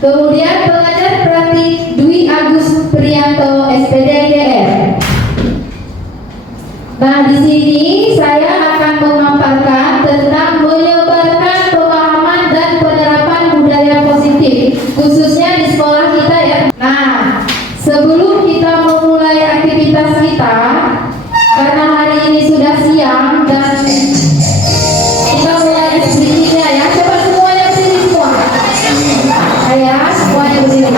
Kemudian pelajar praktik Dwi Agus Prianto SPD GR. Nah, di sini saya akan memaparkan tentang menyebarkan pemahaman dan penerapan budaya positif, khususnya di sekolah kita ya. Nah, sebelum kita memulai aktivitas kita, karena hari ini sudah siang dan kita mulai sedikitnya ya. Coba semuanya berdiri semua. Saya semuanya berdiri.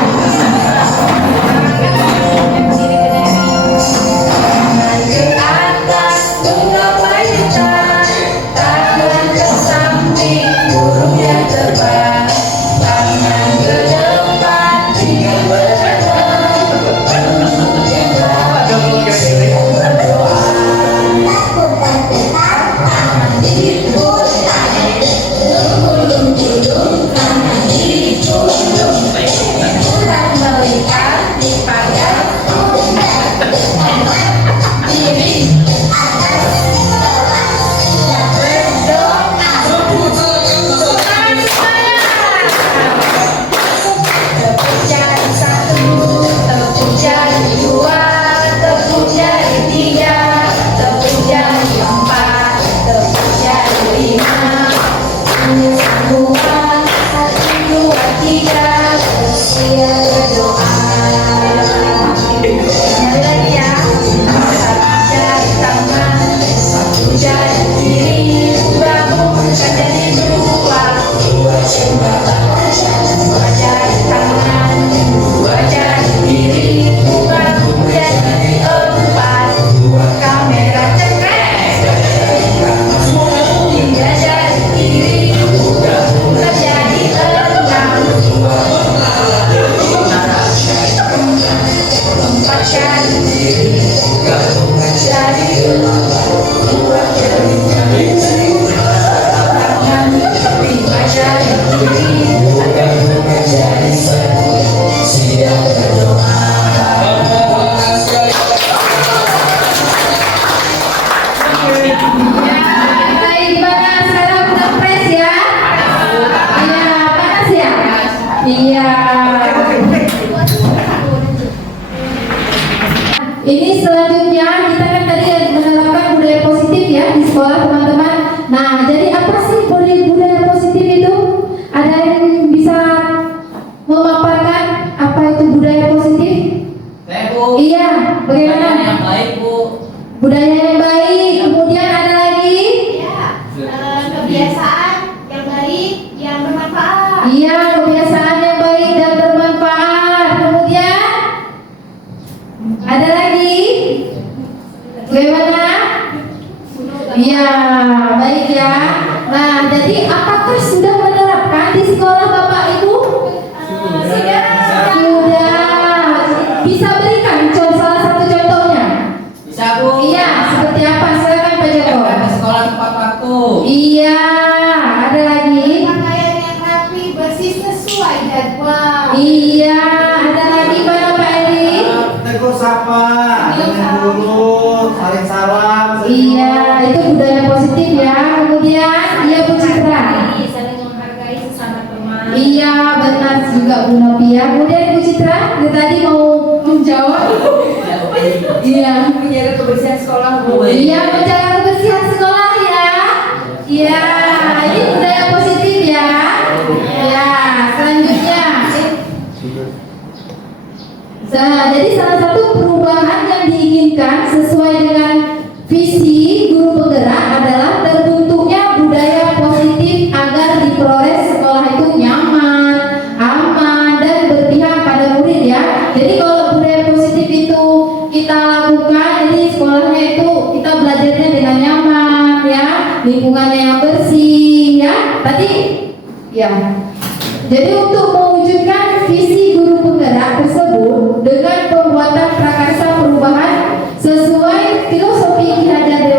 Ini selanjutnya kita kan tadi menerapkan budaya positif ya di sekolah teman-teman. Nah, jadi apa sih budaya positif itu? Ada yang bisa memaparkan apa itu budaya positif? Bu. Iya, bagaimana? Budaya yang baik, Bu. Budaya yang baik. Kemudian ada lagi? Ya, kebiasaan yang baik, yang bermanfaat. Iya, kebiasaan yang baik dan bermanfaat. Kemudian ada lagi? Bagaimana? Iya, baik ya. Nah, jadi apakah sudah menerapkan di sekolah Bapak Ibu? Sudah. Bisa berikan salah satu contohnya? Bisa, Bu. Iya, seperti apa? Silakan Pak Joko. Ke sekolah tepat waktu. Iya, ada lagi? Pakaian yang rapi, bersih, sesuai jadwal. Iya, ada lagi mana Pak Eri? Tegur sapa, dengan guru, saling salam. Iya, itu budaya positif ya. Kemudian, iya Bu Citra. Saling menghargai sesama teman. Iya, benar juga Bu Novia. Kemudian Bu Citra, dari tadi mau menjawab. Iya. Menjaga kebersihan sekolah, Bu. Iya, menjaga kebersihan sekolah ya. Iya, ini budaya positif ya. Ya, selanjutnya. Jadi salah satu perubahan yang diinginkan sesuai dengan visi guru penggerak adalah terbentuknya budaya positif agar diperoleh sekolah itu nyaman, aman, dan berpihak pada murid ya. Jadi kalau budaya positif itu kita lakukan, jadi sekolahnya itu kita belajarnya dengan nyaman ya, lingkungannya yang bersih ya. Tadi ya. Jadi untuk mewujudkan visi guru penggerak tersebut dengan pembuatan prakarsa perubahan sesuai filosofi Ki Hajar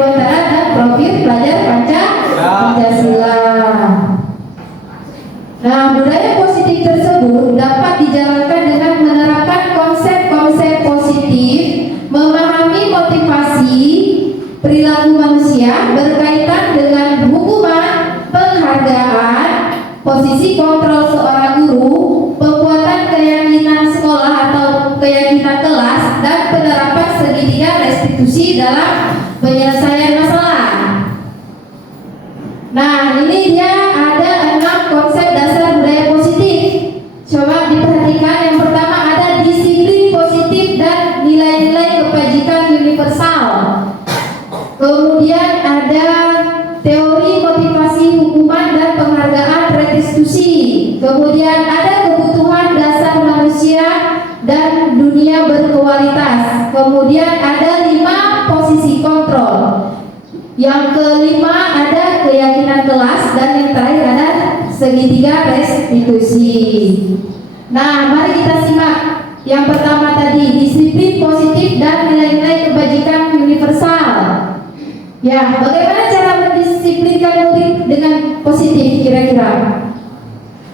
Coba diperhatikan, yang pertama ada disiplin positif dan nilai-nilai kebajikan universal. Kemudian ada teori motivasi hukuman dan penghargaan restitusi. Kemudian ada kebutuhan dasar manusia dan dunia berkualitas. Kemudian ada 5 posisi kontrol. Yang kelima ada keyakinan kelas, dan yang terakhir ada segitiga restitusi. Nah, mari kita simak. Yang pertama tadi disiplin positif dan nilai-nilai kebajikan universal. Ya, bagaimana cara mendisiplinkan murid dengan positif kira-kira?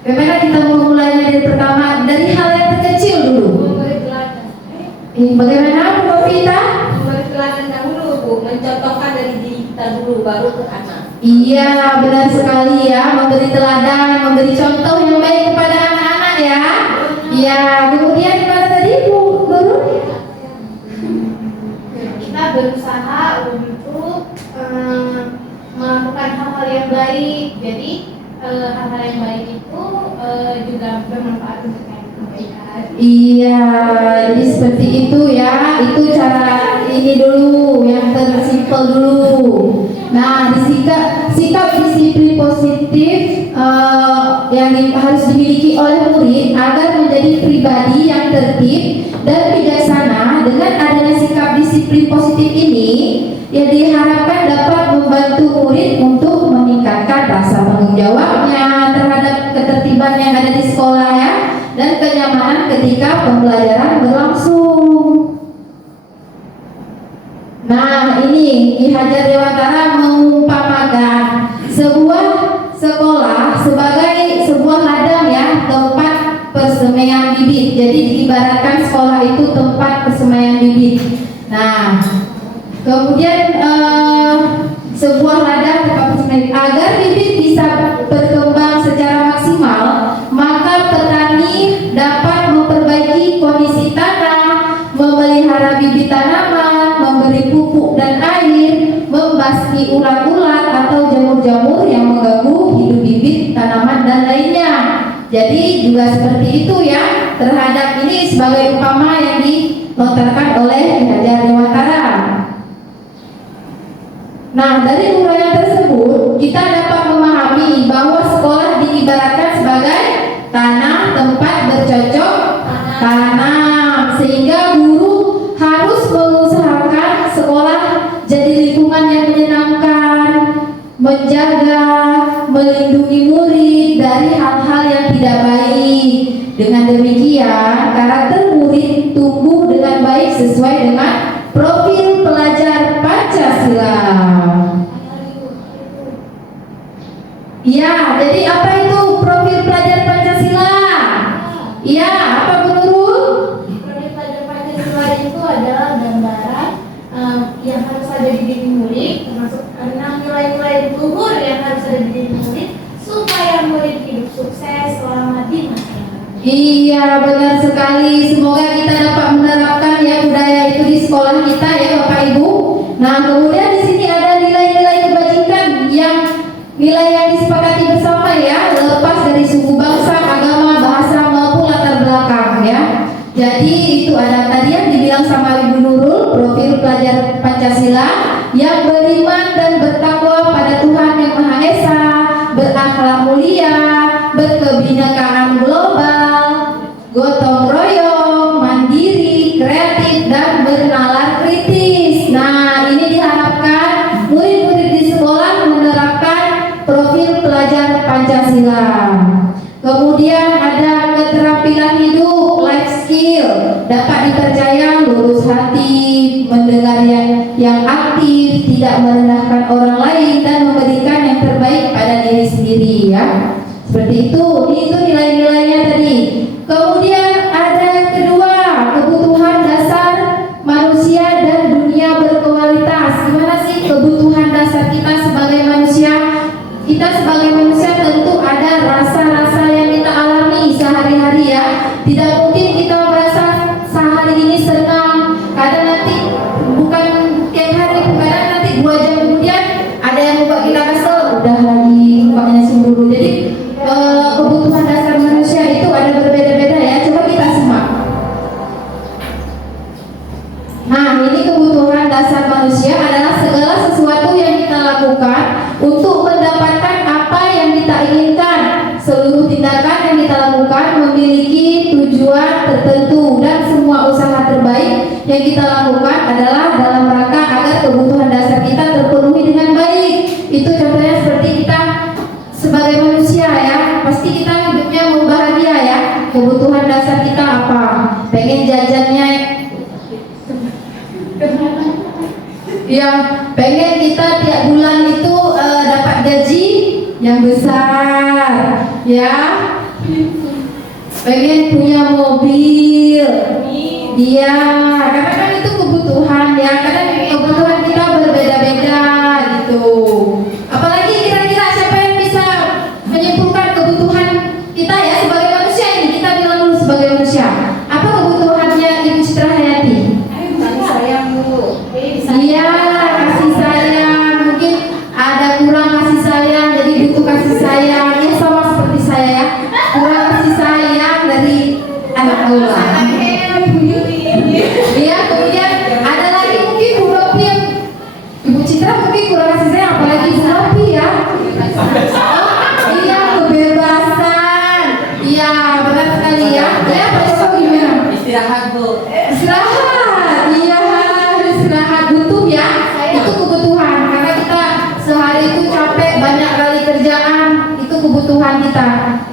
Bagaimana kita memulainya dari pertama, dari hal yang terkecil dulu? Memberi teladan. Bagaimana Bu Vita? Memberi teladan dahulu, Bu. Mencontohkan dari diri kita dulu, baru ke anak. Iya, benar sekali ya, memberi teladan, memberi contoh yang baik kepada anak-anak ya. Iya, kemudian gimana tadi Bu Guru? Kita berusaha untuk melakukan hal-hal yang baik. Jadi hal-hal yang baik itu juga bermanfaat untuk kebaikan. Iya, jadi seperti itu ya. Itu cara ini dulu, yang tersimpel dulu. Nah, sikap disiplin positif yang harus dimiliki oleh murid agar menjadi pribadi yang tertib dan bijaksana. Dengan adanya sikap disiplin positif ini, ya diharapkan dapat membantu murid untuk meningkatkan rasa tanggung jawabnya terhadap ketertiban yang ada di sekolah ya, dan kenyamanan ketika pembelajaran berlangsung. Nah, ini Ki Hajar Dewantara mengumpamakan sebuah sekolah sebagai sebuah ladang ya, tempat persemaian bibit. Jadi diibaratkan sekolah itu tempat persemaian bibit. Nah, kemudian sebuah ladang tempat persemaian, agar bibit bisa berkembang secara maksimal, maka petani dapat memperbaiki kondisi tanah, memelihara bibit tanaman, memberi pupuk dan air, membasmi ulat-ulat atau jamur-jamur yang mengganggu hidup bibit tanaman dan lainnya. Jadi juga seperti itu ya, terhadap ini sebagai upama yang dilontarkan oleh Ki Hajar Dewantara. Nah, dari uraian tersebut kita dapat memahami bahwa sekolah diibaratkan sebagai tanah tempat bercocok tanam, sehingga guru harus mengusahakan sekolah jadi lingkungan yang menyenangkan, menjaga, melindungi murid dari hal-hal yang tidak baik. Dengan demikian, karakter murid tumbuh dengan baik sesuai dengan profil pelajar Pancasila. Ya, jadi apa itu profil pelajar Pancasila? Iya, apa Bu Nurul? Profil pelajar Pancasila itu adalah gambaran yang harus ada di diri murid, termasuk 6 nilai-nilai luhur yang harus ada di diri murid supaya murid hidup sukses selama di masyarakat. Iya, benar sekali. Semoga kita dapat menerapkan ya budaya itu di sekolah kita ya Bapak Ibu. Nah, kemudian di sini ada nilai-nilai kebajikan nilai yang disepakati bersama ya, lepas dari suku, bangsa, agama, bahasa maupun latar belakang ya. Jadi itu ada tadi yang dibilang sama Ibu Nurul, profil pelajar Pancasila yang beriman dan bertakwa pada Tuhan Yang Maha Esa, berakhlak mulia, berkebinekaan global, gotong royong, mandiri, kreatif, dan bernalar kritis. Nah, ini diharapkan murid-murid di sekolah menerapkan profil pelajar Pancasila. Kemudian ada keterampilan hidup, life skill, dapat dipercaya, lurus hati, mendengar yang aktif, tidak merendahkan orang lain, dan memberikan yang terbaik pada diri sendiri ya. Seperti itu nilai-nilainya tadi. Kemudian ada kedua, kebutuhan dasar manusia dan dunia berkualitas. Gimana sih kebutuhan dasar kita sebagai manusia? Kita sebagai manusia tentu ada rasa-rasa yang kita alami sehari-hari ya. Tidak mungkin kita merasa sehari ini senang, kadang nanti bukan tiap hari, kadang nanti 2 jam kemudian ada yang membuat kita kesel, udah lagi bukannya dulu. Jadi kebutuhan dasar manusia itu ada berbeda tujuan tertentu dan semua usaha terbaik yang kita lakukan adalah dalam rangka agar kebutuhan dasar kita terpenuhi dengan baik. Itu contohnya seperti kita sebagai manusia ya, pasti kita hidupnya mau bahagia ya. Kebutuhan dasar kita apa? Pengen jajannya yang pengen kita tiap bulan itu dapat gaji yang besar ya, pengen punya mobil, iya, karena kan itu kebutuhan ya, karena kebutuhan kita berbeda-beda gitu. Apalagi kira-kira siapa yang bisa menyimpulkan kebutuhan kita ya sebagai manusia ini? Kita bilang dulu sebagai manusia, apa kebutuhannya Ibu Citra Hayati? Iya, kasih sayang. Mungkin ada kurang kasih sayang, jadi butuh kasih sayang. Ya sama seperti saya ya, kurang kasih sayang dari anak Allah. Iya, kemudian ada lagi mungkin Bu Ropi yang Ibu Citra mungkin kurang kasih sayang, apalagi Bu Ropi ya. Iya, kebebasan. Iya, benar sekali ya. Ya, Pak Joko gimana? Istirahat Bu. Istirahat, iya istirahat butuh ya, itu kebutuhan karena kita sehari itu capek banyak kali kerjaan, itu kebutuhan kita.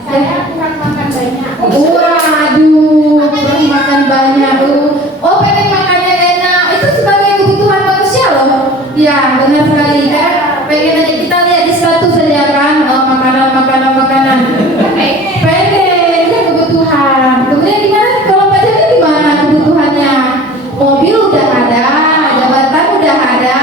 Saya kurang makan banyak. Waduh, kurang makan banyak. Oh pengen makannya enak, itu sebagai kebutuhan manusia loh. Ya benar sekali kan, pengen aja kita lihat di status saja kan, makanan. Pengen itu kebutuhan. Kemudian gimana kalau Pak Jamil gimana kebutuhannya? Mobil udah ada, jabatan udah ada,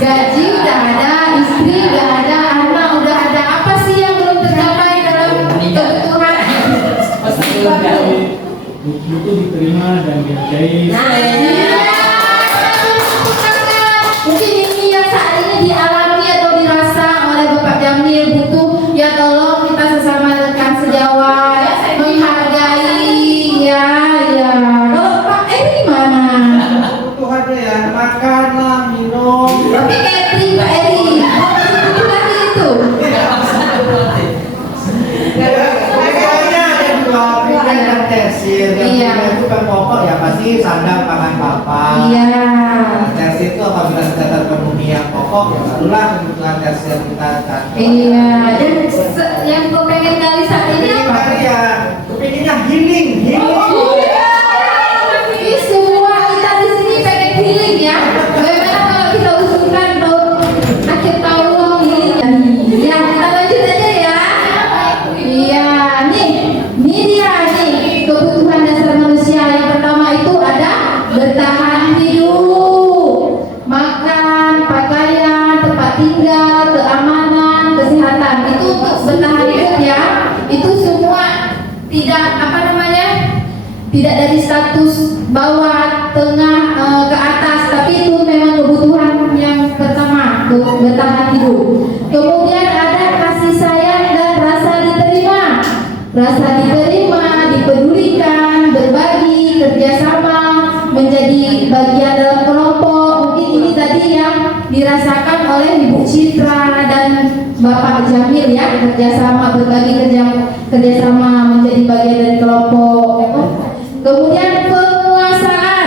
gaji udah ada, istri udah ada, anak udah ada. Apa sih yang belum tercapai dalam kebutuhan? Butuh diterima dan dihargai. Mungkin ini yang saat ini dialami atau dirasa oleh Bapak Jamil, butuh ya tolong kita sesama rekan sejawat menghargai ya. Kalau Pak Eri gimana? Kebutuhannya ya makan lah, minum. Tapi Eri, Pak Eri, lagi itu. Pokoknya yang dua primer dan tersir. Yang Iya. primer itu kan pokok ya pasti sandang pangan papan. Iya. Tersir itu apabila sudah terpenuhi yang pokok ya barulah kebutuhan tersir kita kan. Iya. Dan yang gue pengen kali saat ini apa? Ya, kepinginnya healing. Ini semua kita di sini pengen healing ya. Bagaimana kalau kita usulkan akhir tahun healing? Ya kita lanjut aja ya. Iya, nih dia nih kebutuhan dasar manusia. Yang pertama itu ada bertahan hidup, makan, pakaian, tempat tinggal, keamanan, kesehatan. Itu untuk bertahan hidup ya. Itu semua tidak tidak dari status bawah, tengah, ke atas, tapi itu memang kebutuhan yang pertama untuk bertahan hidup. Kemudian ada kasih sayang dan rasa diterima, dipedulikan, berbagi, kerjasama, menjadi bagian dalam kelompok. Mungkin ini tadi yang dirasakan oleh Ibu Citra dan Bapak Jamil ya, kerjasama, berbagi kerjasama, menjadi bagian dari kelompok. Kemudian penguasaan,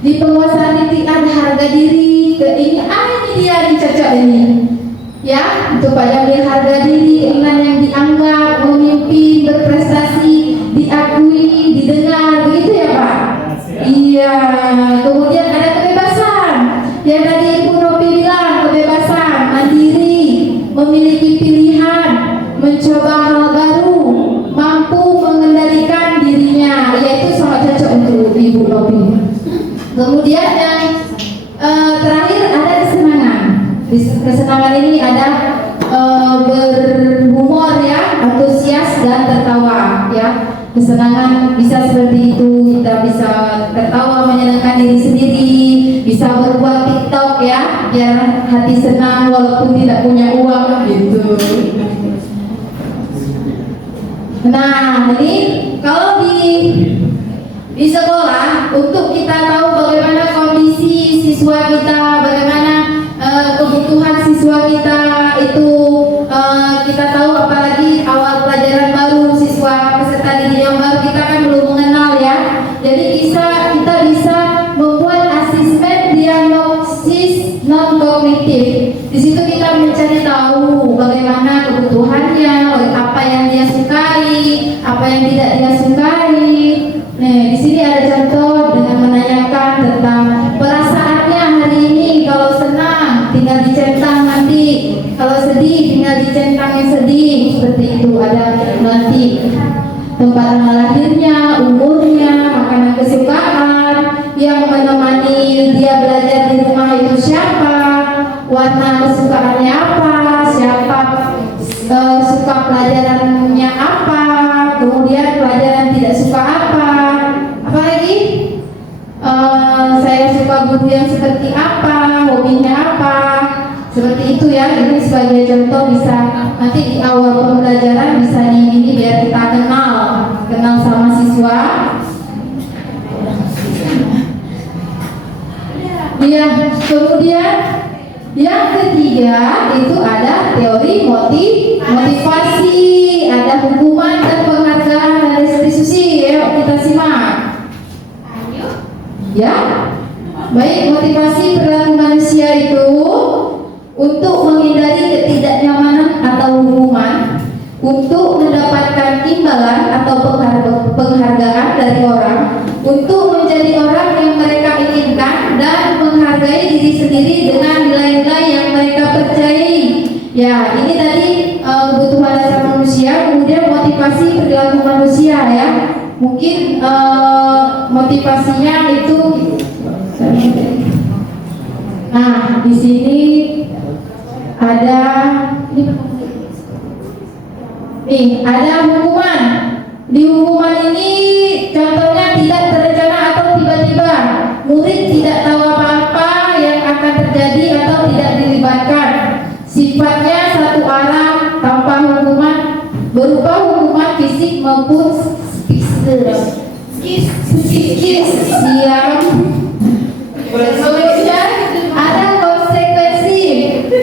di penguasaan itu ada harga diri, ini dia yang cocok ini ya, untuk Pak Jamil harga diri, keinginan yang dianggap, memimpin, berprestasi, diakui, didengar, begitu ya Pak? Iya. Kemudian ada kebebasan, yang tadi Ibu Ropi bilang, kebebasan, mandiri, memiliki pilihan, mencoba hal baru, mampu mengendalikan dirinya, yaitu sangat cocok untuk Ibu Ropi. Kemudian yang terakhir ada kesenangan. Kesenangan ini ada berhumor ya, antusias dan tertawa ya. Kesenangan bisa seperti itu, kita bisa tertawa menyenangkan diri sendiri, bisa berbuat TikTok ya, biar hati senang walaupun tidak punya uang gitu. Nah, ini kalau di sekolah untuk kita tahu bagaimana kondisi siswa kita, bagaimana kebutuhan siswa kita itu kita tahu, apalagi awal pelajaran baru, siswa peserta didik yang baru, kita kan belum dia sukai. Nih, di sini ada contoh dengan menanyakan tentang perasaannya hari ini. Kalau senang, tinggal dicentang nanti. Kalau sedih, tinggal dicentang yang sedih. Seperti itu ada nanti tempat tanggal lahirnya, umurnya, makanan kesukaan, yang menemani dia belajar di rumah itu siapa, warna kesukaannya apa, siapa suka pelajarannya apa, kemudian pelajaran tidak suka apa lagi, saya suka guru yang seperti apa, hobinya apa, seperti itu ya. Ini sebagai contoh, bisa nanti di awal pembelajaran bisa ini biar kita kenal sama siswa. Ya, kemudian yang ketiga itu ada teori motivasi, ada hukuman dan penghargaan dan restitusi. Yuk kita simak. Ya, baik, motivasi perilaku manusia itu untuk menghindari ketidaknyamanan atau hukuman, untuk mendapatkan imbalan atau penghargaan dari orang, untuk menjadi orang yang mereka inginkan, dan menghargai diri sendiri dengan nilai-nilai yang mereka percayai. Ya, ini tadi kebutuhan dasar manusia. Kemudian motivasi perilaku manusia ya. Mungkin motivasinya itu. Nah, di sini ada ada hukuman. Di hukuman ini contohnya tidak terencana atau tiba-tiba. Murid tidak tahu apa-apa yang akan terjadi atau tidak dilibatkan. Sifatnya satu arah tanpa hukuman, berupa hukuman fisik maupun siap. Kemudian ada konsekuensi,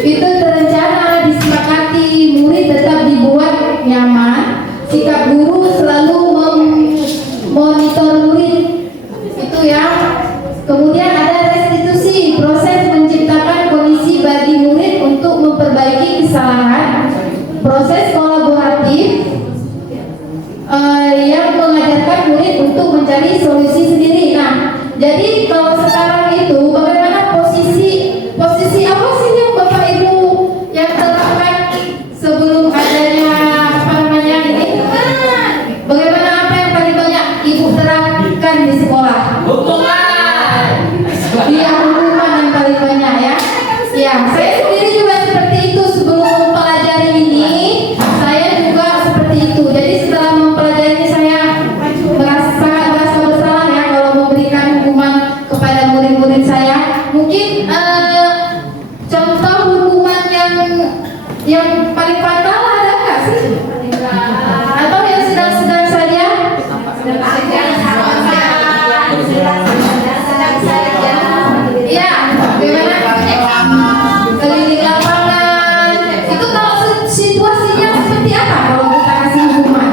itu terencana, disepakati, murid tetap dibuat nyaman. Sikap guru selalu memonitor murid, itu ya. Kemudian ada restitusi, proses menciptakan kondisi bagi murid untuk memperbaiki kesalahan. Proses kolaboratif yang mengajarkan murid untuk mencari solusi sendiri. Nah, jadi kalau sekarang itu bagaimana posisi apa sih yang Bapak Ibu yang terapkan sebelum adanya apa namanya ini? Bagaimana, apa yang paling banyak Ibu terapkan di sekolah? Hukuman. Iya, hukuman yang paling banyak ya. Ya, saya sendiri juga seperti itu. Sebelum mempelajari ini, saya juga seperti itu. Jadi setelah mempelajari ini, saya sangat merasa bersalah ya kalau memberikan hukuman kepada murid-murid saya. Mungkin contoh hukuman yang paling fatal ada nggak sih? Atau yang sedang-sedang saja? Iya, gimana? Keliling lapangan. Itu kalau situasinya seperti apa kalau kita kasih hukuman?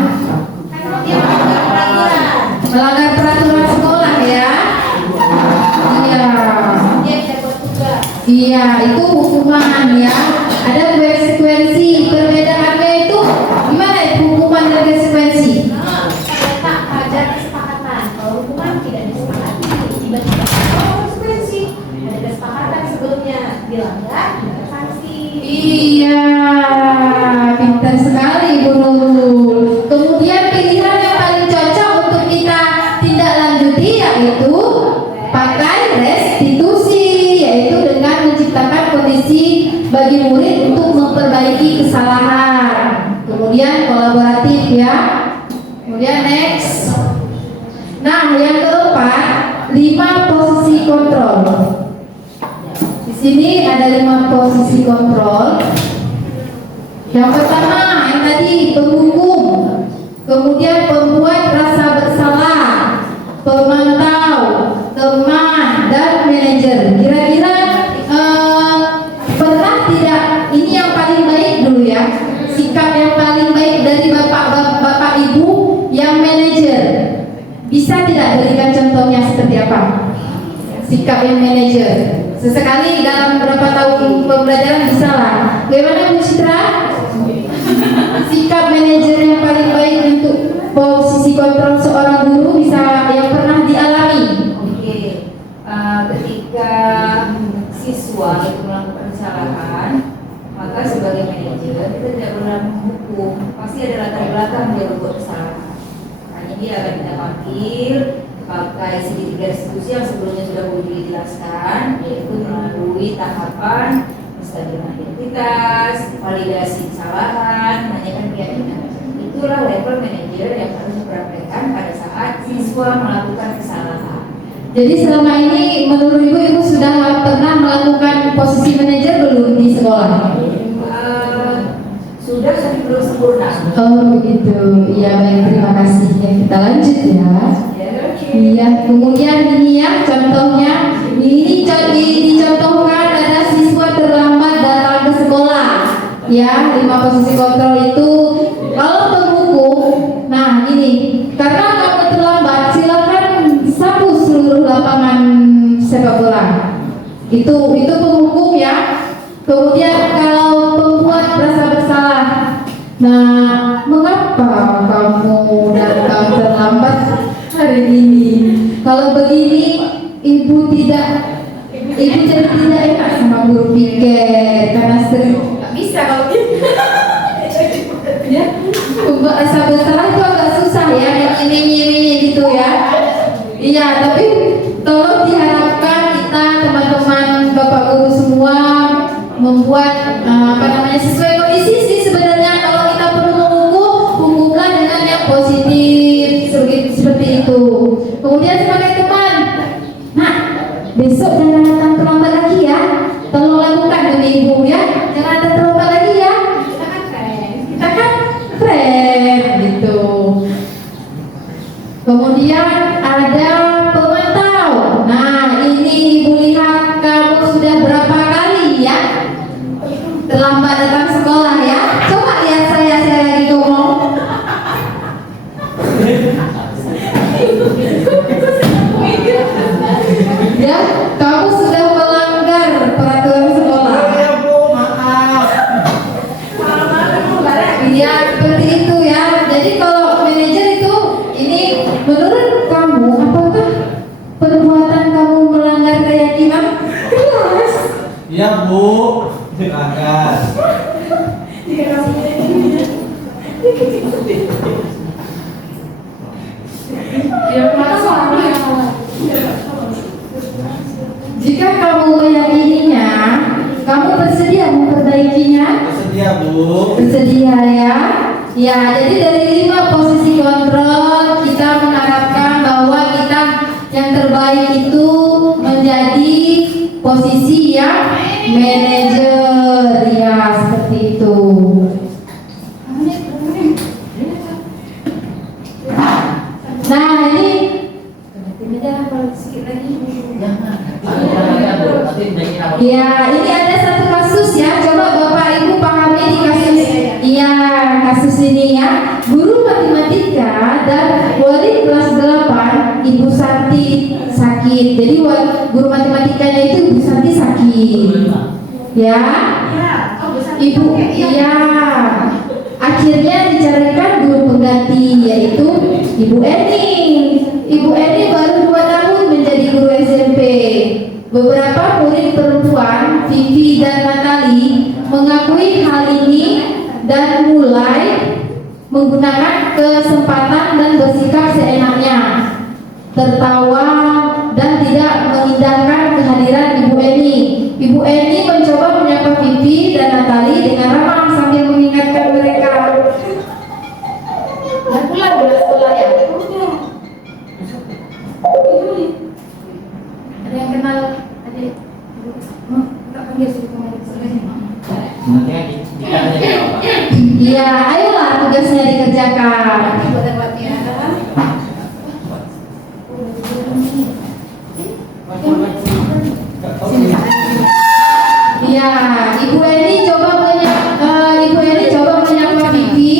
Melanggar peraturan sekolah ya. Iya, itu hukuman ya. Ada konsekuensi. Perbedaannya itu gimana itu hukuman dan konsekuensi? Ada kesepakatan. Kalau hukuman tidak disepakati, tiba-tiba konsekuensi. Ada kesepakatan sebelumnya, dilanggar, ada sanksi. Iya, pintar sekali Bu Nurul. Kemudian pilihan yang paling cocok untuk kita tindak lanjuti yaitu pakai restitusi, yaitu dengan menciptakan kondisi bagi murid untuk memperbaiki kesalahan. Kemudian kolaboratif ya. Kemudian next. Nah, yang keempat, 5 posisi kontrol. Di sini ada 5 posisi kontrol. Yang pertama, yang tadi penghukum, kemudian pembuat rasa bersalah, pemantau, teman, dan manajer. Kira-kira pernah tidak? Ini yang paling baik dulu ya. Sikap yang paling baik dari bapak ibu yang manajer. Bisa tidak berikan contohnya seperti apa? Sikap yang manajer. Sesekali dalam beberapa tahun pembelajaran bisa lah. Bagaimana Bu Citra? Sikap manajer yang paling baik untuk posisi kontrol seorang guru bisa yang pernah dialami? Oke, ketika siswa itu melakukan kesalahan, maka sebagai manajer kita tidak pernah menghukum, pasti ada latar belakang dia berbuat kesalahan. Makanya dia akan kita panggil pakai segitiga restitusi yang sebelumnya sudah dijelaskan, yaitu melalui tahapan penstabilan identitas, validasi kesalahan, menanyakan keyakinan. Itulah level manajer yang harus dipraktekkan pada saat siswa melakukan kesalahan. Jadi selama ini menurut ibu sudah pernah melakukan posisi manajer belum di sekolah? Sudah tapi belum sempurna. Oh begitu, iya baik, terima kasih. Ya, kita lanjut ya. Iya, kemudian ini ya contohnya, ini dicontohkan ada siswa terlambat datang ke sekolah. Ya, 5 posisi kontrol itu kalau penghukum, nah ini karena kamu terlambat silakan sapu seluruh lapangan sepak bola. Itu penghukum ya. Kemudian kalau pembuat merasa bersalah, nah mengapa kamu datang terlambat hari ini? Kalau begini ibu jadi tidak enak sama guru piket karena sering nggak bisa kalau gitu. Ya, merasa bersalah itu agak susah ya, ini gitu ya. Iya, tapi tolong diharapkan kita teman-teman bapak guru semua membuat sesuai kondisi sih sebenarnya. Kalau kita perlu hukumlah dengan yang positif seperti itu. Kemudian sebagai teman, nah besok jangan datang terlambat lagi ya. Tolong lakukan demi ibu ya, jangan datang terlambat lagi ya. Kita kan friend gitu. Kemudian ada pemantau. Nah ini ibu lihat kamu sudah berapa kali ya terlambat datang sekolah ya. Coba lihat saya lagi ngomong. Ya, kamu sudah melanggar peraturan sekolah. Ya Bu, maaf. Iya, seperti itu ya. Jadi kalau manajer itu, ini menurut kamu apakah perbuatan kamu melanggar keyakinan? Kelas. Ya Bu, silakan. Jika kamu meyakininya, kamu bersedia memperbaikinya? Bersedia Bu. Bersedia ya. Ya, jadi dari 5 posisi kontrol kita mengharapkan bahwa kita yang terbaik itu menjadi posisi yang manajer ya, seperti itu. Nah ini ya, ini ada satu kasus ya. Coba Bapak Ibu pahami di kasus. Iya, kasus ini ya. Guru matematika dan wali kelas 8 Ibu Santi sakit. Jadi guru matematikanya itu Ibu Santi sakit. Ya. Ibu, iya. Akhirnya dicarikan guru pengganti yaitu Ibu Eni. Ibu Eni baru 2 tahun menjadi guru SMP. Beberapa murid perempuan, Vivi dan Natali, mengakui hal ini dan mulai menggunakan kesempatan dan bersikap seenaknya, tertawa dan tidak mengindahkan kehadiran Ibu Eni. Ibu Eni mencoba menyapa Vivi dan Natali dengan ramah sambil mengingatkan mereka. Dan pulang dari sekolah ya. Ada yang kenal adik? Tak panggil suruh kembali ke sini. Iya, ayolah tugasnya dikerjakan. Iya, Ibu Eni coba menyapa Vivi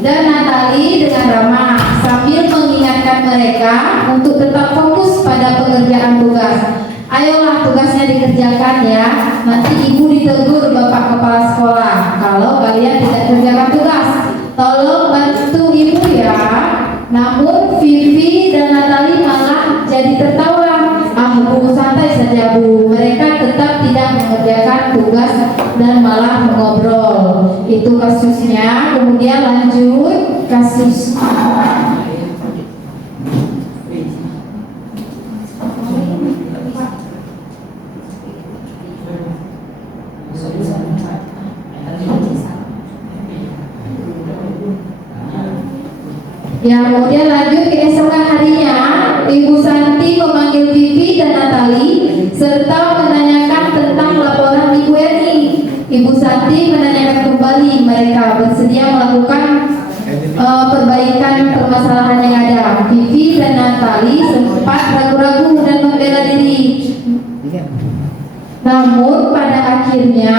dan Natali dengan ramah sambil mengingatkan mereka untuk tetap fokus pada pekerjaan tugas. Ayolah tugasnya dikerjakan ya. Nanti ibu ditegur bapak kepala sekolah kalau kalian tidak kerjakan tugas. Tolong bantu ibu ya. Vivi dan Natali malah jadi tertawa. Ah bu, santai saja bu. Mereka tetap tidak mengerjakan tugas dan malah mengobrol. Itu kasusnya. Kemudian lanjut kasus. Ya, kemudian lanjut keesokan harinya, Ibu Santi memanggil Vivi dan Natali serta menanyakan tentang laporan Ibu Eni. Ibu Santi menanyakan kembali mereka bersedia melakukan perbaikan permasalahan yang ada. Vivi dan Natali sempat ragu-ragu dan membela diri. Namun pada akhirnya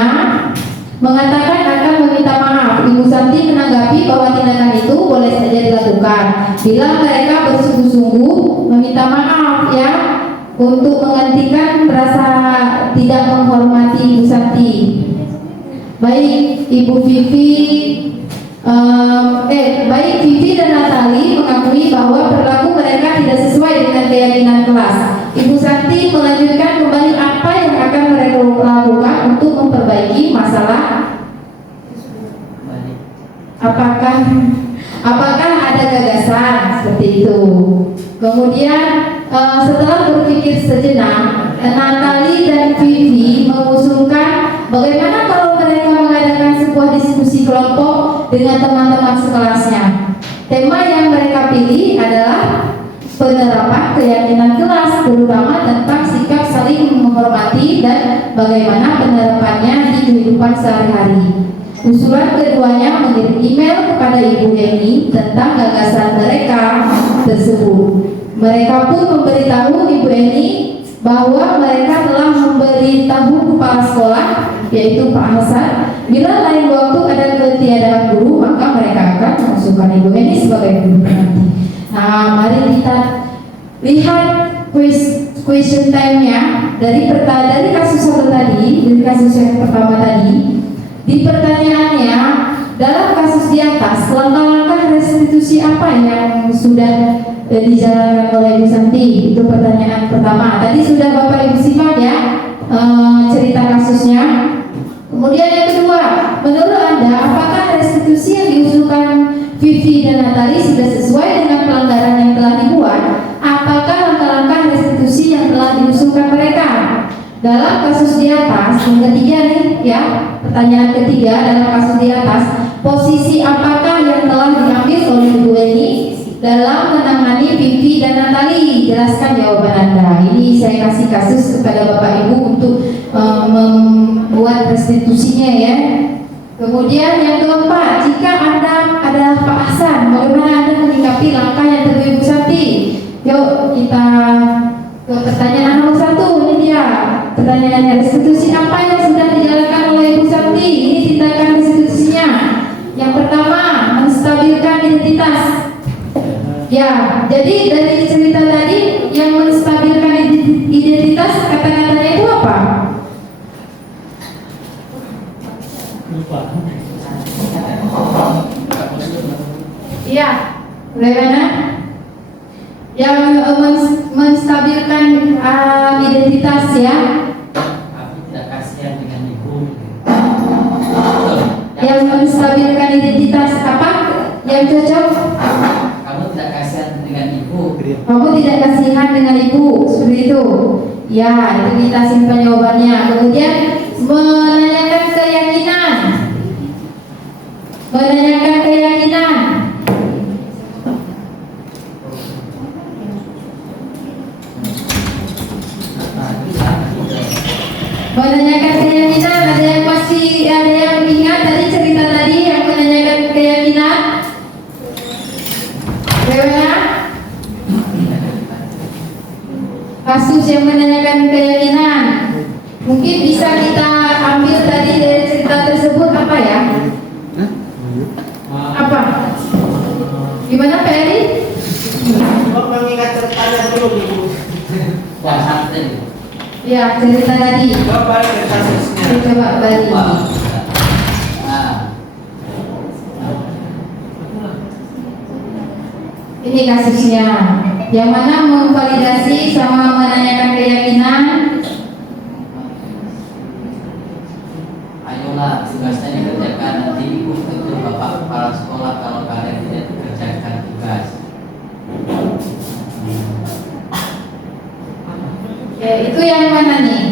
mengatakan akan meminta maaf. Ibu Santi menanggapi bahwa tindakan itu boleh saja dilakukan bila mereka bersungguh-sungguh meminta maaf ya, untuk menggantikan rasa tidak menghormati Ibu Santi. Baik Ibu Vivi baik Vivi dan Natali mengakui bahwa perilaku mereka tidak sesuai dengan keyakinan kelas. Ibu Santi melanjutkan kembali apa yang akan mereka lakukan untuk memperbaiki masalah. Apakah ada gagasan seperti itu? Kemudian setelah berpikir sejenak, Natali dan Vivi mengusulkan bagaimana kalau mereka mengadakan sebuah diskusi kelompok dengan teman-teman sekelasnya. Tema yang mereka pilih adalah penerapan keyakinan kelas, terutama tentang sikap saling menghormati dan bagaimana penerapannya di kehidupan sehari-hari. Usulan keduanya mengirim email kepada Ibu Eni tentang gagasan mereka tersebut. Mereka pun memberitahu Ibu Eni bahwa mereka telah memberitahu kepala sekolah, yaitu Pak Hasan, bila lain waktu ada ketiadaan guru maka mereka akan mengusulkan Ibu Eni sebagai guru pengganti. Nah, mari kita lihat question time-nya dari kasus satu tadi, dari kasus yang pertama tadi. Di pertanyaannya, dalam kasus di atas, langkah-langkah restitusi apa yang sudah dijalankan oleh Ibu Santi? Itu pertanyaan pertama. Tadi sudah Bapak Ibu simak ya cerita kasusnya. Kemudian yang kedua, menurut Anda, apakah restitusi yang diusulkan Vivi dan Natali sudah sesuai dengan pelanggaran yang telah dibuat? Apakah langkah-langkah restitusi yang telah diusulkan mereka? Dalam kasus di atas, yang ketiga nih ya, pertanyaan ketiga dalam kasus di atas, posisi apakah yang telah diambil oleh Ibu Eni dalam menangani Vivi dan Natali? Jelaskan jawaban Anda. Ini saya kasih kasus kepada Bapak Ibu untuk membuat restitusinya ya. Kemudian yang keempat, jika Anda adalah Pak Hasan, bagaimana Anda menyikapi langkah yang terbit Ibu Santi? Yuk kita ke pertanyaan nomor 1. Ini dia pertanyaannya, restitusi apa yang sudah dijalankan oleh Ibu Santi? Ini tindakan restitusinya. Yang pertama, menstabilkan identitas. Ya, jadi dari cerita tadi yang menstabilkan identitas, kata-katanya itu apa? Lupa. Iya, bagaimana? Yang menstabilkan identitas ya. Aku tidak kasihan dengan ibu. Yang menstabilkan identitas apa? Yang cocok? Kamu tidak kasihan dengan ibu. Kamu tidak kasihan dengan ibu, seperti itu. Ya, itu kita simpan jawabannya. Kemudian menanyakan keyakinan. Menanyakan keyakinan. Menanyakan keyakinan, ada yang ingat tadi cerita tadi yang menanyakan keyakinan? Bagaimana? Kasus yang menanyakan keyakinan. Mungkin bisa kita ambil tadi dari cerita tersebut apa ya? Apa? Gimana Pak Eri? Kok mengingat ceritanya dulu Ibu? Wah, santai. Ya, cerita tadi. Coba balik ke kasusnya. Coba balik. Wah. Nah. Ini kasusnya, yang mana memvalidasi sama menanyakan keyakinan. Ayolah, tugasnya dikerjakan. Nanti ibu tegur bapak kepala sekolah kalau kalian tidak dikerjakan tugas. Ya, itu yang mana nih?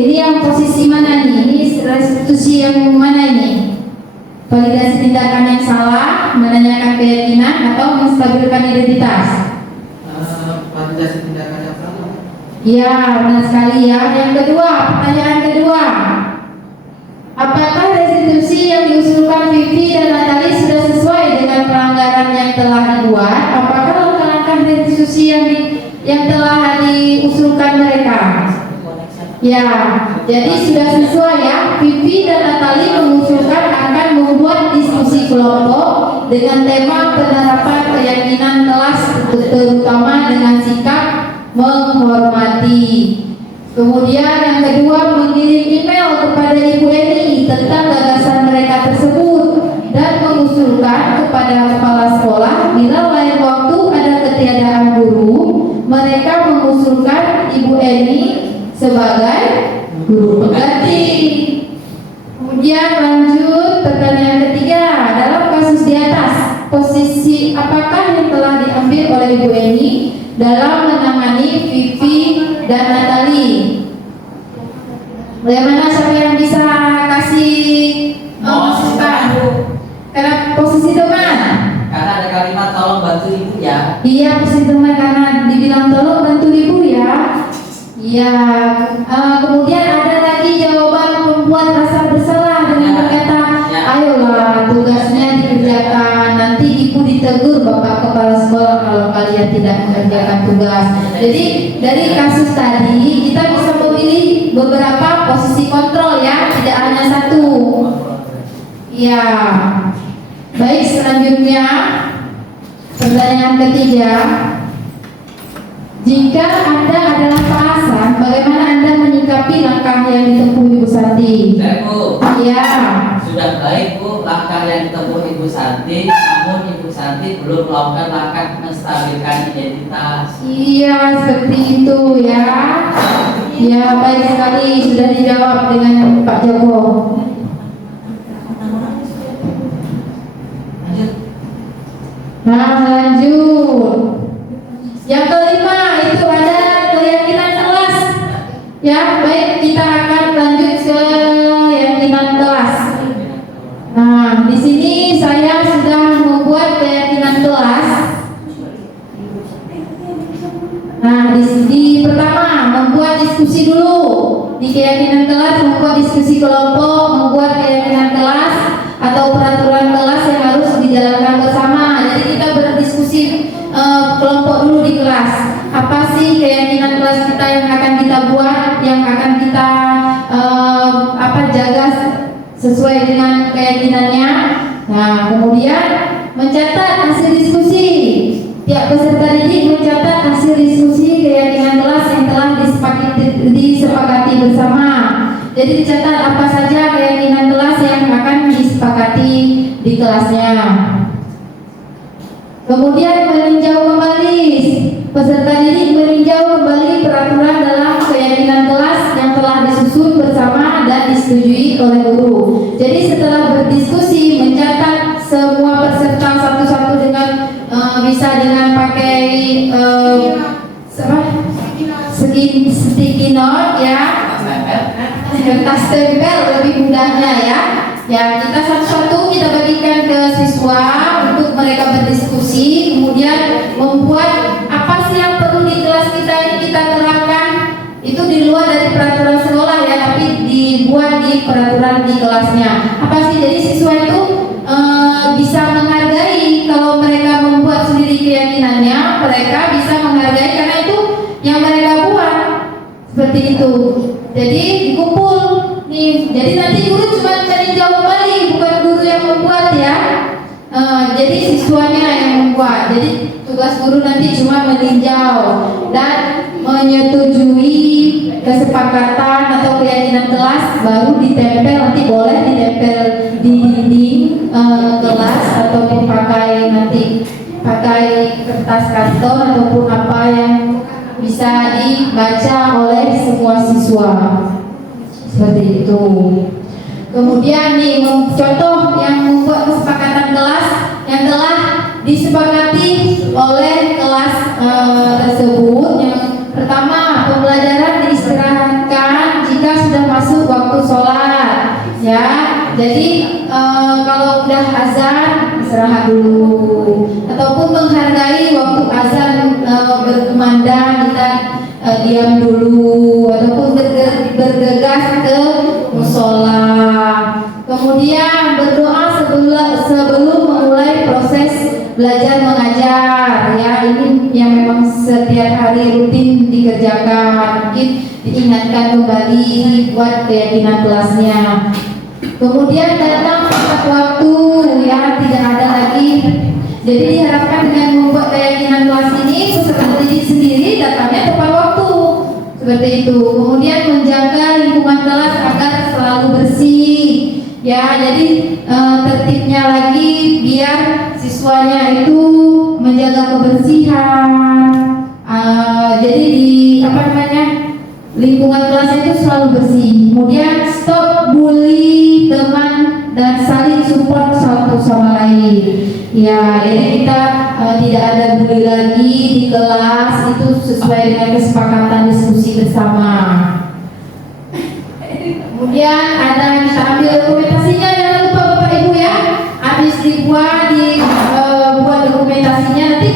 Ini yang posisi mana nih? Ini restitusi yang mana ini? Validasi tindakan yang salah, menanyakan keyakinan, atau menstabilkan identitas? Validasi tindakan yang salah. Ya, benar sekali ya. Yang kedua, pertanyaan kedua. Apakah restitusi yang diusulkan Vivi dan Natali sudah sesuai dengan pelanggaran yang telah dibuat? Apakah langkah-langkah restitusi yang telah diusulkan mereka? Ya, jadi sudah sesuai ya. Vivi dan Natali mengusulkan akan membuat diskusi kelompok dengan tema penerapan keyakinan kelas, terutama dengan sikap menghormati. Kemudian yang kedua, mengirim email kepada Ibu Eni tentang gagasan mereka tersebut dan mengusulkan kepada kepala sekolah bila lain waktu ada ketiadaan guru, mereka mengusulkan Ibu Eni sebagai guru pengganti. Kemudian lanjut pertanyaan ketiga, dalam kasus di atas, posisi apakah yang telah diambil oleh Ibu Eni dalam menangani Vivi dan Natali? Bagaimana, siapa yang bisa kasih masukan? Karena posisi teman. Karena ada kalimat tolong bantu ibu ya. Iya, posisi teman karena dibilang tolong bantu ibu ya. Iya. Kemudian ada lagi jawaban membuat rasa bersalah dengan berkata, ayolah tugasnya dikerjakan, nanti ibu ditegur bapak kepala sekolah kalau kalian tidak mengerjakan tugas. Jadi dari kasus tadi kita bisa memilih beberapa posisi kontrol ya, tidak hanya satu. Ya. Baik, selanjutnya pertanyaan ketiga. Jika Anda adalah Pak Hasan, bagaimana Anda menyikapi langkah yang ditempuh Ibu Santi? Bu, Ya. sudah baik Bu langkah yang ditempuh Ibu Santi, namun Ibu Santi belum melakukan langkah menstabilkan identitas. Iya, seperti itu ya. Ya, baik sekali, sudah dijawab dengan Pak Joko. Lanjut. Nah, lanjut. Yang kelima itu ada keyakinan kelas. Ya, baik, kita akan lanjut ke keyakinan kelas. Nah, di sini saya sudah membuat keyakinan kelas. Nah, di pertama membuat diskusi dulu. Di keyakinan kelas membuat diskusi kelompok, membuat keyakinan kelas atau peraturan kelas yang harus dijalankan bersama. Jadi kita berdiskusi kelompok dulu di kelas. Apa sih keyakinan kelas kita yang akan kita buat, yang akan kita jaga sesuai dengan keyakinannya. Nah, kemudian mencatat hasil diskusi. Tiap peserta didik mencatat hasil diskusi keyakinan kelas yang telah disepakati bersama. Jadi dicatat apa saja keyakinan kelas yang akan disepakati di kelasnya. Kemudian meninjau kembali, peserta didik meninjau kembali peraturan dalam keyakinan kelas yang telah disusun bersama dan disetujui oleh guru. Jadi setelah berdiskusi mencatat semua peserta satu-satu dengan bisa dengan pakai sticky note ya, kertas tempel lebih mudahnya ya. Ya, kita satu-satu kita bagikan ke siswa untuk mereka berdiskusi, kemudian membuat apa sih yang perlu di kelas kita ini kita terapkan. Itu di luar dari peraturan sekolah ya, tapi dibuat di peraturan di kelasnya. Apa sih? Jadi siswa itu bisa menghargai kalau mereka membuat sendiri keyakinannya, mereka bisa menghargai karena itu yang mereka buat. Seperti itu. Jadi dikumpul nih. Jadi nanti guru cuma meninjau kembali, bukan guru yang membuat ya. Jadi siswanya yang membuat. Jadi tugas guru nanti cuma meninjau dan menyetujui kesepakatan atau keyakinan kelas, baru ditempel. Nanti boleh ditempel di dinding kelas ataupun pakai kertas karton ataupun apa yang bisa dibaca oleh semua siswa. Seperti itu. Kemudian nih contoh yang membuat kesepakatan kelas yang telah disepakati oleh kelas tersebut. Yang pertama, pembelajaran diistirahatkan jika sudah masuk waktu sholat. Ya, jadi kalau udah azan istirahat dulu, ataupun menghargai waktu azan berkumandang kita diam dulu, ataupun bergegas ke musola. Kemudian berdoa sebelum memulai proses belajar mengajar. Ya, ini yang memang setiap hari rutin dikerjakan. Mungkin diingatkan kembali buat keyakinan kelasnya. Kemudian datang tepat waktu, ya, tidak ada lagi. Jadi diharapkan dengan membuat keyakinan kelas ini peserta didik sendiri datangnya tepat waktu. Seperti itu. Kemudian menjaga lingkungan kelas agar selalu bersih. Ya, jadi tertibnya lagi biar siswanya itu menjaga kebersihan. Jadi lingkungan kelasnya itu selalu bersih. Kemudian stop bully teman dan saling support satu sama lain. Ya, jadi kita tidak ada bully lagi di kelas, itu sesuai dengan kesepakatan diskusi bersama. Kemudian ada yang kita ambil dokumentasinya, jangan lupa Bapak Ibu ya. Habis dibuat buat dokumentasinya nanti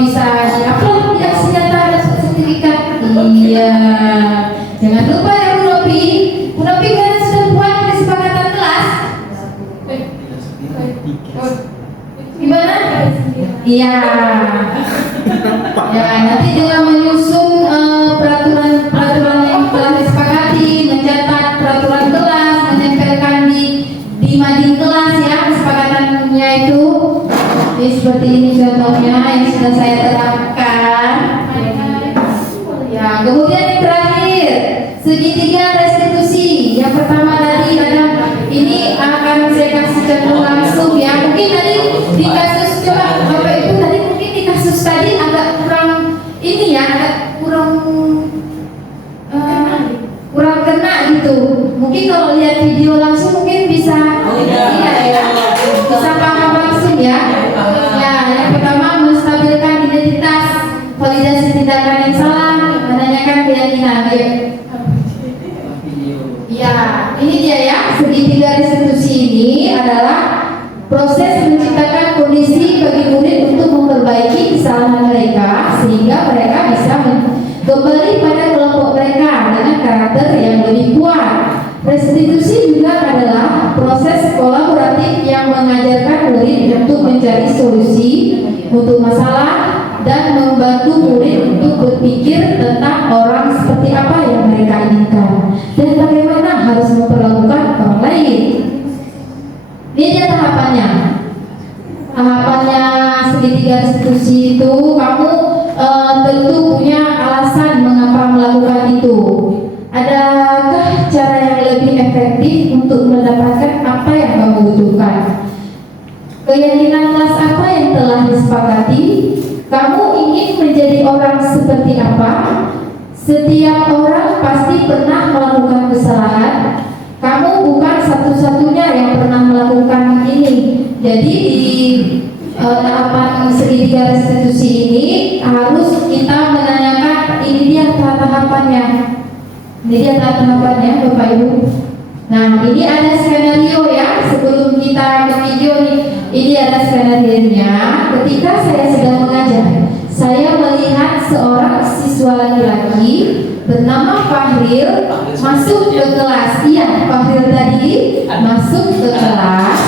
bisa diupload di aksi nyata ada sertifikat. Iya. Jangan lupa ya Bu Nopi. Bu Nopi kalian sudah buat kesepakatan kelas? Gimana? Iya. Ya, nanti dengan menyusun peraturan yang telah disepakati, mencatat peraturan kelas, menempelkan di mading kelas ya kesepakatannya itu. Jadi seperti ini contohnya yang sudah saya terapkan. Ya, kemudian yang terakhir segitiga restitusi. Yang pertama tadi ada ini akan saya kasih contoh langsung ya. Mungkin tadi di kasus coba Bapak Ibu tadi mungkin di kasus tadi agak kurang ini ya, agak kurang kena gitu. Mungkin kalau lihat video langsung mungkin bisa bisa paham langsung ya. Ya, yang pertama menstabilkan identitas, validasi tindakan yang salah, menanyakan keyakinan. Ya, ini dia ya. Segitiga restitusi ini adalah proses menciptakan kondisi bagi murid untuk memperbaiki kesalahan mereka sehingga mereka bisa kembali pada kelompok mereka dengan karakter yang lebih kuat. Restitusi juga adalah proses kolaboratif yang mengajarkan murid untuk mencari solusi untuk masalah dan membantu murid untuk berpikir tentang orang seperti apa yang mereka inginkan dan bagaimana harus memperlakukan orang lain. Ini dia tahapannya. Tahapannya segitiga restitusi itu kamu tentu punya alasan mengapa melakukan itu. Adakah cara yang lebih efektif untuk mendapatkan apa yang kamu butuhkan? Keyakinan kelas apa yang telah disepakati? Kamu ingin menjadi orang seperti apa? Setiap orang pasti pernah melakukan kesalahan. Kamu bukan satu-satunya yang pernah melakukan ini. Jadi di tahapan segitiga restitusi ini harus kita menanyakan ini dia tahapannya. Ini dia tahapannya Bapak Ibu. Nah, ini ada skenario ya. Sebelum kita ke video ini ada skenario-nya. Ketika saya sedang mengajar, saya melihat seorang siswa laki-laki bernama Fahril masuk ke kelas. Iya, Fahril tadi masuk ke kelas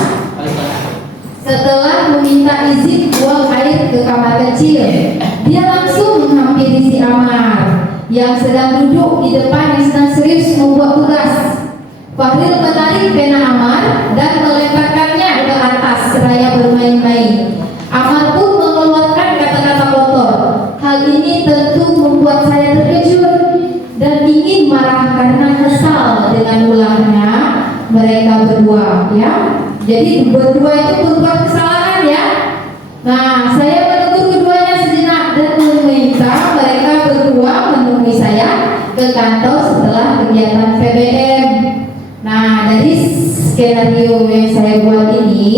setelah meminta izin buang air ke kamar kecil. Dia langsung menghampiri si Amar yang sedang duduk di depan yang sedang serius membuat tugas. Fahril menarik pena Amar dan melemparkannya ke atas seraya bermain-main. Amar pun mengeluarkan kata-kata kotor. Hal ini tentu membuat saya terkejut dan ingin marah karena kesal dengan ulahnya mereka berdua. Ya, Jadi berdua itu berbuat kesalahan ya. Nah, saya menegur keduanya sejenak dan meminta mereka berdua menemui saya ke kantor setelah kegiatan VBM. Nah, dari skenario yang saya buat ini,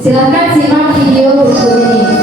silahkan simak video berikut ini.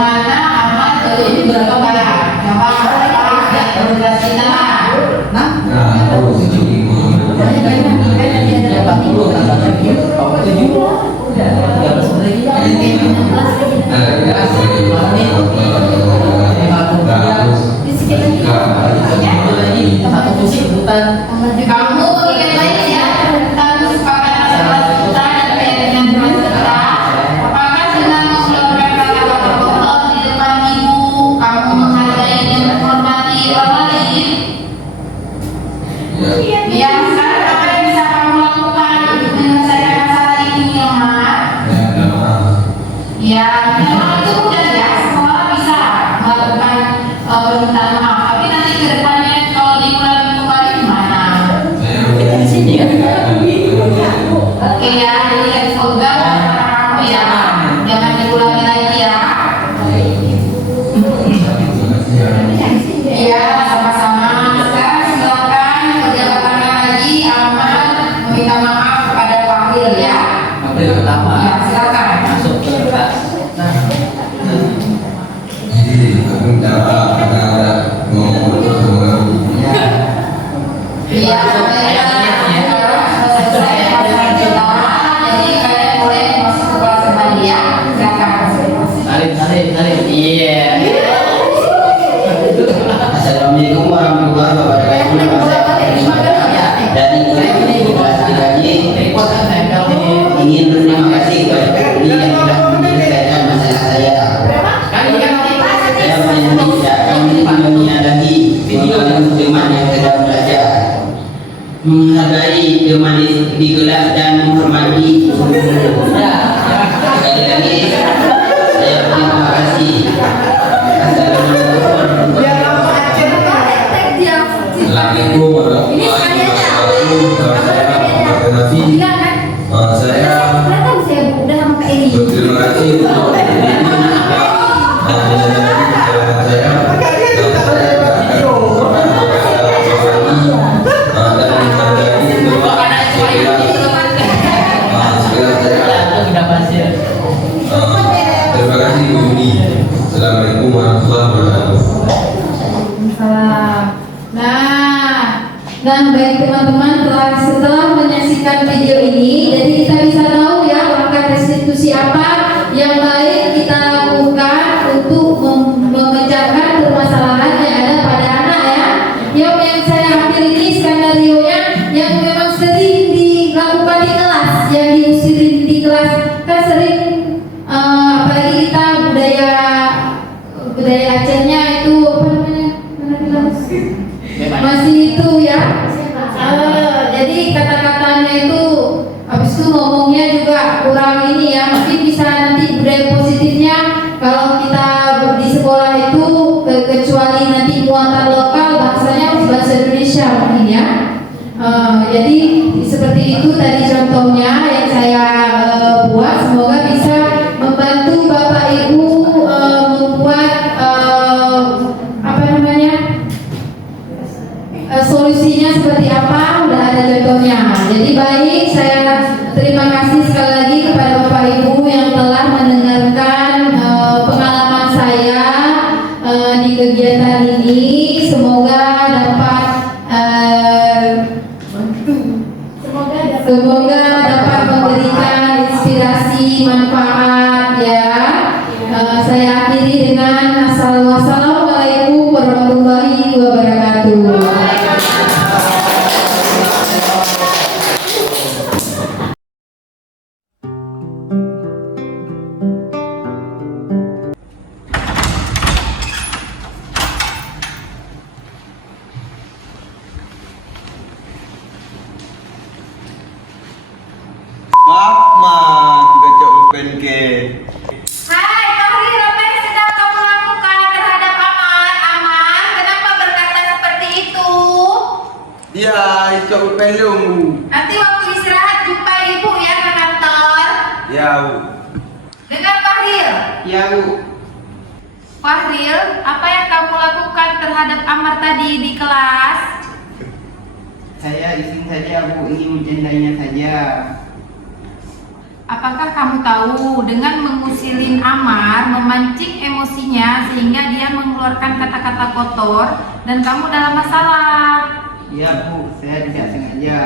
mana amat itu berapa barang? Coba baru jelas kita lah. Nah, kamu ingat lagi ya tentang kesepakatan masalah kita dan dengan teman kita. Apakah dengan mengeluarkan kata-kata kotor di depan ibu, kamu menghargai dan menghormati orang lain? Ya, sekarang apa yang bisa kamu lakukan untuk menyelesaikan masalah ini, Ilma? Ya, memang itu mudah ya. Sekolah bisa melakukan permintaan maaf. Tapi nanti ke depannya kalau diulangi kembali gimana? Di sini kan? Oke ya, jadi yang pegang kamu ya, jangan diulangi lagi ya. Iya, sama-sama. Sekarang silakan perjalanannya lagi aman meminta maaf kepada Wakil ya. April pertama Ya, silakan. masuk ke kelas. Jadi aku minta maaf karena ada ngomong mengganggu. Iya, sekarang selesai pelajaran kita. Jadi kalian boleh masuk ke kelas kembali ya. Silakan. Tarik. Iya. Assalamualaikum warahmatullahi wabarakatuh. Dari kelas 3 ingin berterima kasih kepada guru yang telah menyelesaikan masalah saya. Saya tidak akan mengulanginya lagi. Mengenal teman yang sedang belajar, menghargai teman di kelas dan menghormati. Sekali lagi saya berterima kasih. Assalamualaikum warahmatullahi wabarakatuh. Assalamualaikum warahmatullahi wabarakatuh. Saya berterima kasih untuk terima kasih Bu Yuni. Assalamualaikum warahmatullahi wabarakatuh. Salam. Nah baik teman-teman, setelah menyaksikan video ini, jadi kita bisa tahu ya langkah restitusi apa yang baik kita lakukan untuk memecahkan permasalahan yang ada pada anak ya. Yang saya ambil ini skenario-nya yang memang sering dilakukan di kelas, yang diusirin di kelas kan sering, apalagi kita budaya Acehnya itu apa namanya? Masih itu ya. Jadi kata-katanya itu habis itu ngomongnya juga kurang ini ya. Mungkin bisa nanti budaya positifnya kalau kita di sekolah itu kecuali nanti muatan lokal bahasanya bahasa Indonesia mungkin ya. Jadi seperti itu tadi contohnya yang saya buat, semoga bisa membantu Bapak Ibu membuat apa namanya solusinya seperti apa, udah ada contohnya. Jadi baik, saya terima kasih sekali lagi kepada Bapak Ibu yang telah mendengarkan pengalaman saya di kegiatan ini. Semoga dapat memberikan inspirasi, manfaat ya. Saya akhiri dengan assalamualaikum warahmatullahi wabarakatuh. Hai, Fahri, apa yang sedang kamu lakukan terhadap Amar? Kenapa berkata seperti itu? Dia ikut pelung. Nanti waktu istirahat jumpa ibu ya ke kantor. Ya, Dengan Fahril. ya. Fahril, apa yang kamu lakukan terhadap Amar tadi di kelas? Saya iseng saja, Bu, ingin mencintainya saja. Apakah kamu tahu dengan mengusilin Amar memancing emosinya sehingga dia mengeluarkan kata-kata kotor dan kamu dalam masalah? Ya Bu, saya tidak sengaja.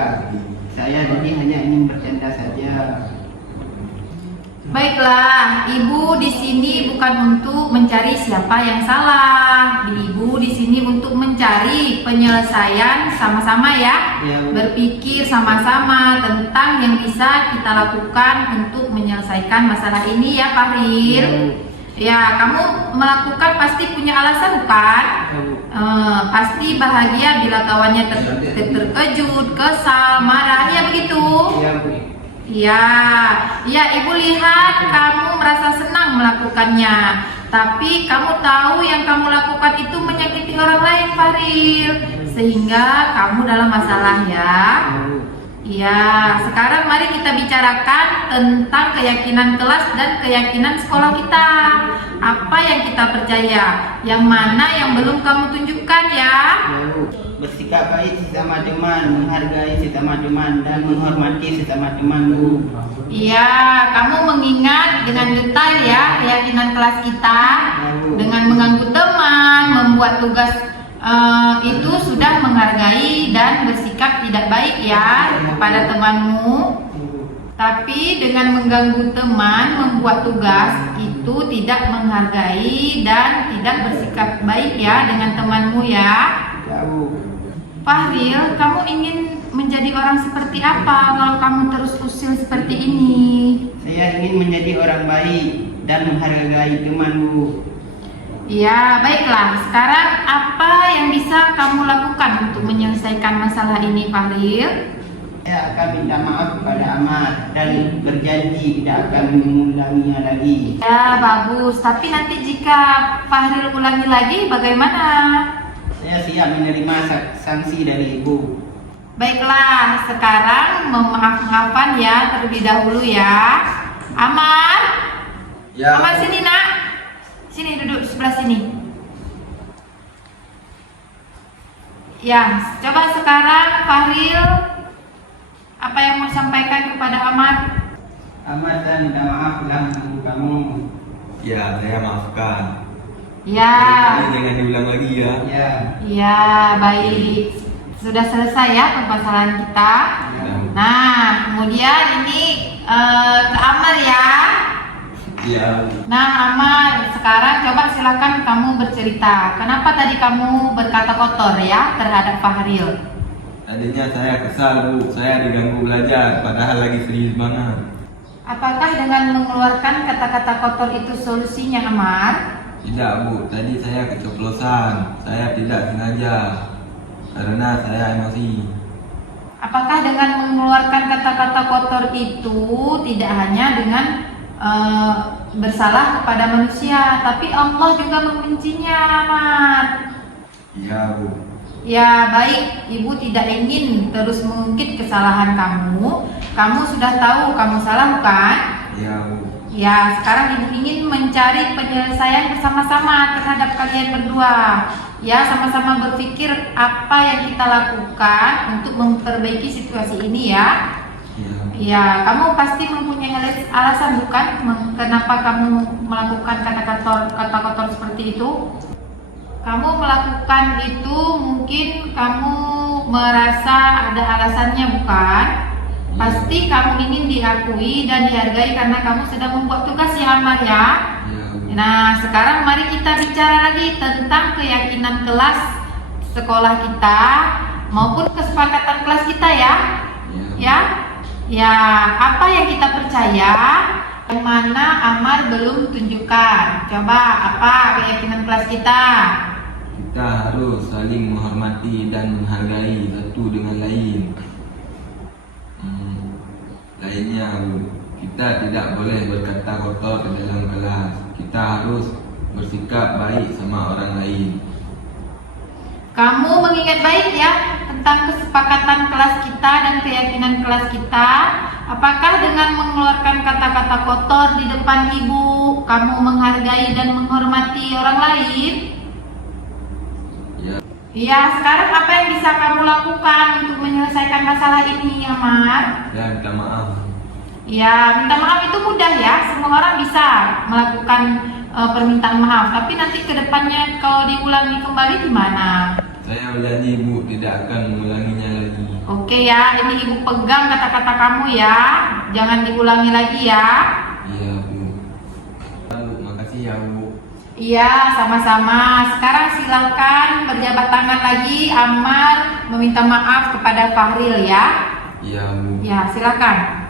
Saya tadi hanya ingin bercanda saja. Baiklah, Ibu di sini bukan untuk mencari siapa yang salah. Ibu di sini untuk mencari penyelesaian sama-sama ya. Ya, Bu. Berpikir sama-sama tentang yang bisa kita lakukan untuk menyelesaikan masalah ini ya, Fahril. Ya, Bu. Ya, kamu melakukan pasti punya alasan bukan? Ya, Bu. Pasti bahagia bila kawannya terkejut, kesal, marah, ya begitu? Ya, Bu. Ya, Ibu lihat kamu merasa senang melakukannya. Tapi kamu tahu yang kamu lakukan itu menyakiti orang lain, Fahril. Sehingga kamu dalam masalah ya. Ya, sekarang mari kita bicarakan tentang keyakinan kelas dan keyakinan sekolah kita. Apa yang kita percaya, yang mana yang belum kamu tunjukkan ya. Ya, Bu. Bersikap baik sesama teman, menghargai sesama teman, dan menghormati sesama teman, Bu. Iya, kamu mengingat dengan detail ya keyakinan kelas kita. Dengan mengganggu teman, membuat tugas itu sudah menghargai dan bersikap tidak baik ya kepada temanmu. Tapi dengan mengganggu teman, membuat tugas itu tidak menghargai dan tidak bersikap baik ya dengan temanmu ya. Ya, Bu. Fahril, kamu ingin menjadi orang seperti apa kalau kamu terus usil seperti ini? Saya ingin menjadi orang baik dan menghargai teman, Bu. Ya, baiklah. Sekarang apa yang bisa kamu lakukan untuk menyelesaikan masalah ini, Fahril? Saya akan minta maaf kepada Amar dan berjanji tidak akan mengulanginya lagi. Ya, bagus. Tapi nanti jika Fahril ulangi lagi, bagaimana? Saya siap menerima sanksi dari Ibu. Baiklah, sekarang memaaf-maafan ya terlebih dahulu ya. Amar? Ya. Amar sini nak. Sini duduk sebelah sini. Ya, coba sekarang Fahril apa yang mau sampaikan kepada Amar? Amar, saya minta maaf lah untuk kamu. Ya, saya maafkan. Ya. Jangan diulang lagi ya. Ya. Ya, baik. Sudah selesai ya permasalahan kita. Nah, kemudian ini ke Amar ya. Ya. Nah, Amar, sekarang coba silakan kamu bercerita. Kenapa tadi kamu berkata kotor ya terhadap Fahril? Tadinya saya kesal, Bu. Saya diganggu belajar, padahal lagi serius banget. Apakah dengan mengeluarkan kata-kata kotor itu solusinya, Amar? Tidak, Bu. Tadi saya keceplosan. Saya tidak sengaja. Karena saya emosi. Apakah dengan mengeluarkan kata-kata kotor itu tidak hanya dengan bersalah kepada manusia, tapi Allah juga membencinya, Amar? Iya, Bu. Ya, baik. Ibu tidak ingin terus mengungkit kesalahan kamu. Kamu sudah tahu kamu salah, bukan? Iya, Bu. Ya, sekarang Ibu ingin mencari penyelesaian bersama-sama terhadap kalian berdua. Ya, sama-sama berpikir apa yang kita lakukan untuk memperbaiki situasi ini ya. Iya. Ya, kamu pasti mempunyai alasan bukan kenapa kamu melakukan kata kotor seperti itu? Kamu melakukan itu mungkin kamu merasa ada alasannya bukan? Pasti kamu ingin diakui dan dihargai karena kamu sedang membuat tugas ya, Amar ya. Nah, sekarang mari kita bicara lagi tentang keyakinan kelas sekolah kita maupun kesepakatan kelas kita ya. Ya, apa yang kita percaya, yang mana Amar belum tunjukkan. Coba apa keyakinan kelas kita? Kita harus saling menghormati dan menghargai satu dengan lain. Lainnya, kita tidak boleh berkata kotor di dalam kelas. Kita harus bersikap baik sama orang lain. Kamu mengingat baik ya tentang kesepakatan kelas kita dan keyakinan kelas kita. Apakah dengan mengeluarkan kata-kata kotor di depan ibu, kamu menghargai dan menghormati orang lain? Ya. Iya, sekarang apa yang bisa kamu lakukan untuk menyelesaikan masalah ini, Amar? Dan minta maaf. Ya, minta maaf itu mudah ya. Semua orang bisa melakukan permintaan maaf. Tapi nanti ke depannya kalau diulangi kembali gimana? Saya berjanji Ibu tidak akan mengulanginya lagi. Oke ya, ini Ibu pegang kata-kata kamu ya. Jangan diulangi lagi ya. Iya Bu. Makasih ya Bu. Iya, sama-sama. Sekarang silakan berjabat tangan lagi, Ammar meminta maaf kepada Fahril ya. Iya Bu. Ya, silakan.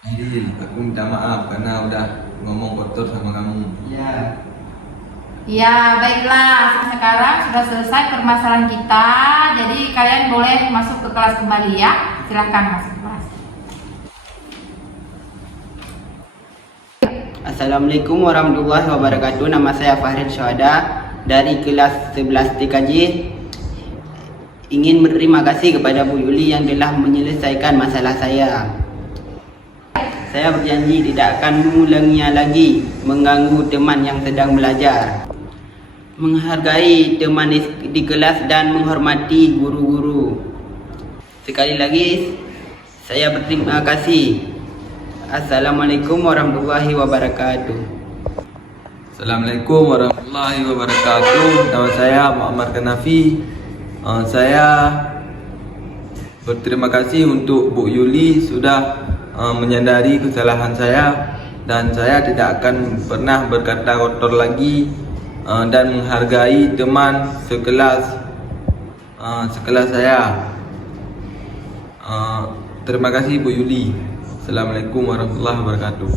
Jadi aku minta maaf karena udah ngomong kotor sama kamu. Ya. Ya, baiklah. Sekarang sudah selesai permasalahan kita. Jadi kalian boleh masuk ke kelas kembali ya. Silakan masuk ke kelas. Assalamualaikum warahmatullahi wabarakatuh. Nama saya Fahril Syuhada dari kelas 11 TKJ. Ingin berterima kasih kepada Bu Yuli yang telah menyelesaikan masalah saya. Saya berjanji tidak akan mengulanginya lagi mengganggu teman yang sedang belajar. Menghargai teman di kelas dan menghormati guru-guru. Sekali lagi saya berterima kasih. Assalamualaikum warahmatullahi wabarakatuh. Assalamualaikum warahmatullahi wabarakatuh. Nama saya Muhammad Kanafi. Saya berterima kasih untuk Bu Yuli sudah menyadari kesalahan saya, dan saya tidak akan pernah berkata kotor lagi dan menghargai teman sekelas saya. Terima kasih Bu Yuli. Assalamualaikum warahmatullahi wabarakatuh.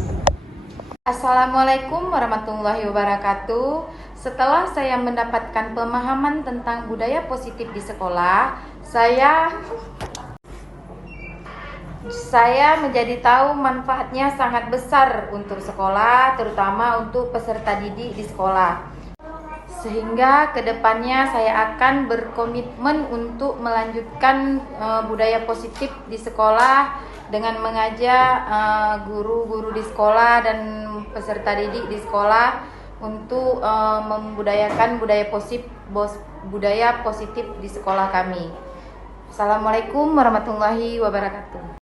Assalamualaikum warahmatullahi wabarakatuh. Setelah saya mendapatkan pemahaman tentang budaya positif di sekolah, saya menjadi tahu manfaatnya sangat besar untuk sekolah, terutama untuk peserta didik di sekolah. Sehingga kedepannya saya akan berkomitmen untuk melanjutkan budaya positif di sekolah dengan mengajak guru-guru di sekolah dan peserta didik di sekolah untuk membudayakan budaya positif di sekolah kami. Assalamualaikum warahmatullahi wabarakatuh.